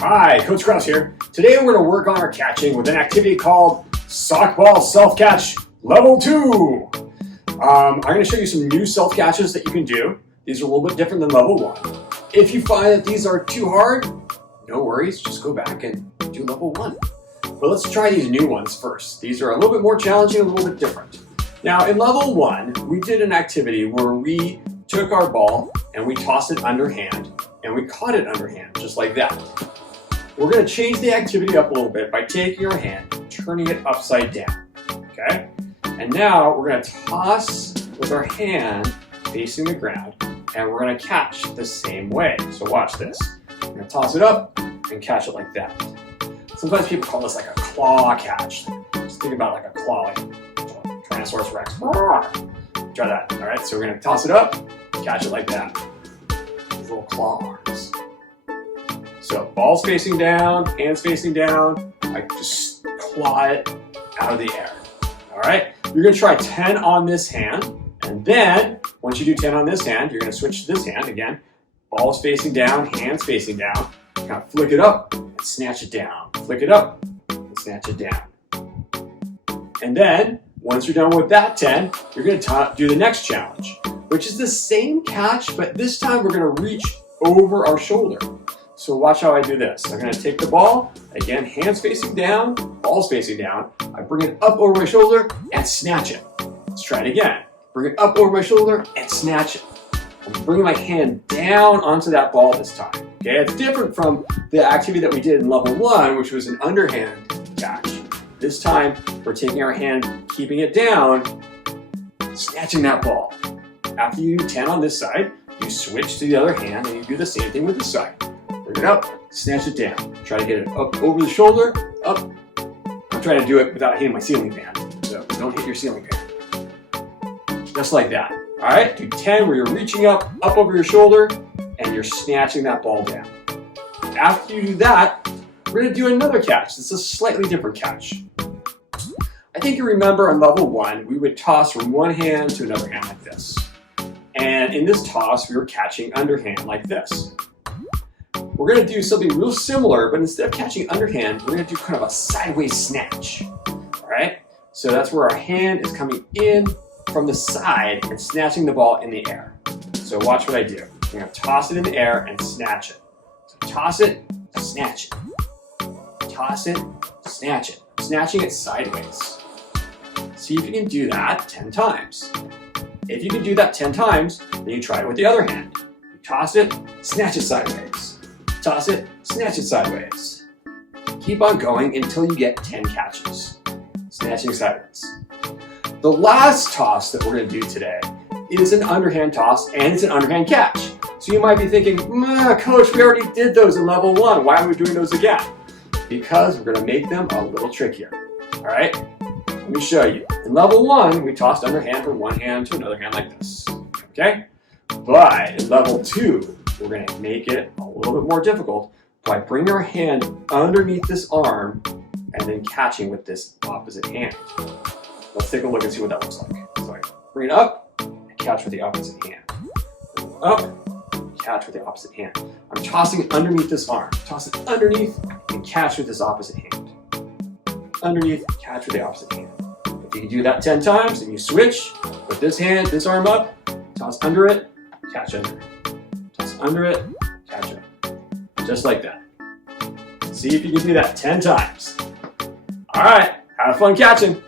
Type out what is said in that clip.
Hi, Coach Krause here. Today we're going to work on our catching with an activity called Sockball Self-Catch Level 2. I'm going to show you some new self-catches that you can do. These are a little bit different than Level 1. If you find that these are too hard, no worries, just go back and do Level 1. But let's try these new ones first. These are a little bit more challenging, a little bit different. Now in Level 1, we did an activity where we took our ball and we tossed it underhand and we caught it underhand, just like that. We're going to change the activity up a little bit by taking our hand, turning it upside down, okay? And now we're going to toss with our hand facing the ground, and we're going to catch the same way. So watch this. We're going to toss it up and catch it like that. Sometimes people call this like a claw catch. Just think about like a claw, like Tyrannosaurus Rex. Try that, all right? So we're going to toss it up, catch it like that. These little claw arms. So ball's facing down, hands facing down. I just claw it out of the air. All right, you're gonna try 10 on this hand, and then once you do 10 on this hand, you're gonna switch to this hand again. Ball's facing down, hands facing down. Kind of flick it up and snatch it down. Flick it up and snatch it down. And then once you're done with that 10, you're gonna do the next challenge, which is the same catch, but this time we're gonna reach over our shoulder. So watch how I do this. I'm going to take the ball, again, hands facing down, ball's facing down. I bring it up over my shoulder and snatch it. Let's try it again. Bring it up over my shoulder and snatch it. I'm bringing my hand down onto that ball this time. Okay, it's different from the activity that we did in Level 1, which was an underhand catch. This time, we're taking our hand, keeping it down, snatching that ball. After you do 10 on this side, you switch to the other hand and you do the same thing with this side. Bring it up, snatch it down. Try to get it up over the shoulder, up. I'm trying to do it without hitting my ceiling fan, so don't hit your ceiling fan. Just like that. All right, do 10 where you're reaching up over your shoulder, and you're snatching that ball down. After you do that, we're gonna do another catch. It's a slightly different catch. I think you remember on Level 1, we would toss from one hand to another hand like this. And in this toss, we were catching underhand like this. We're going to do something real similar, but instead of catching underhand, we're going to do kind of a sideways snatch. All right? So that's where our hand is coming in from the side and snatching the ball in the air. So watch what I do. I'm going to toss it in the air and snatch it. So toss it, snatch it. Toss it, snatch it. I'm snatching it sideways. See if you can do that 10 times. If you can do that 10 times, then you try it with the other hand. You toss it, snatch it sideways. Toss it, snatch it sideways. Keep on going until you get 10 catches. Snatching sideways. The last toss that we're going to do today is an underhand toss, and it's an underhand catch. So you might be thinking, Coach, we already did those in Level 1. Why are we doing those again? Because we're going to make them a little trickier. All right? Let me show you. In Level 1, we tossed underhand from one hand to another hand like this. Okay? But in Level 2, we're going to make it a little bit more difficult by bringing our hand underneath this arm and then catching with this opposite hand. Let's take a look and see what that looks like. So I bring it up and catch with the opposite hand. Bring it up, catch with the opposite hand. I'm tossing it underneath this arm. Toss it underneath and catch with this opposite hand. Underneath, catch with the opposite hand. If you can do that 10 times and you switch, with this hand, this arm up, toss under it, catch under it. Under it, catch it. Just like that. See if you can do that 10 times. All right, have fun catching.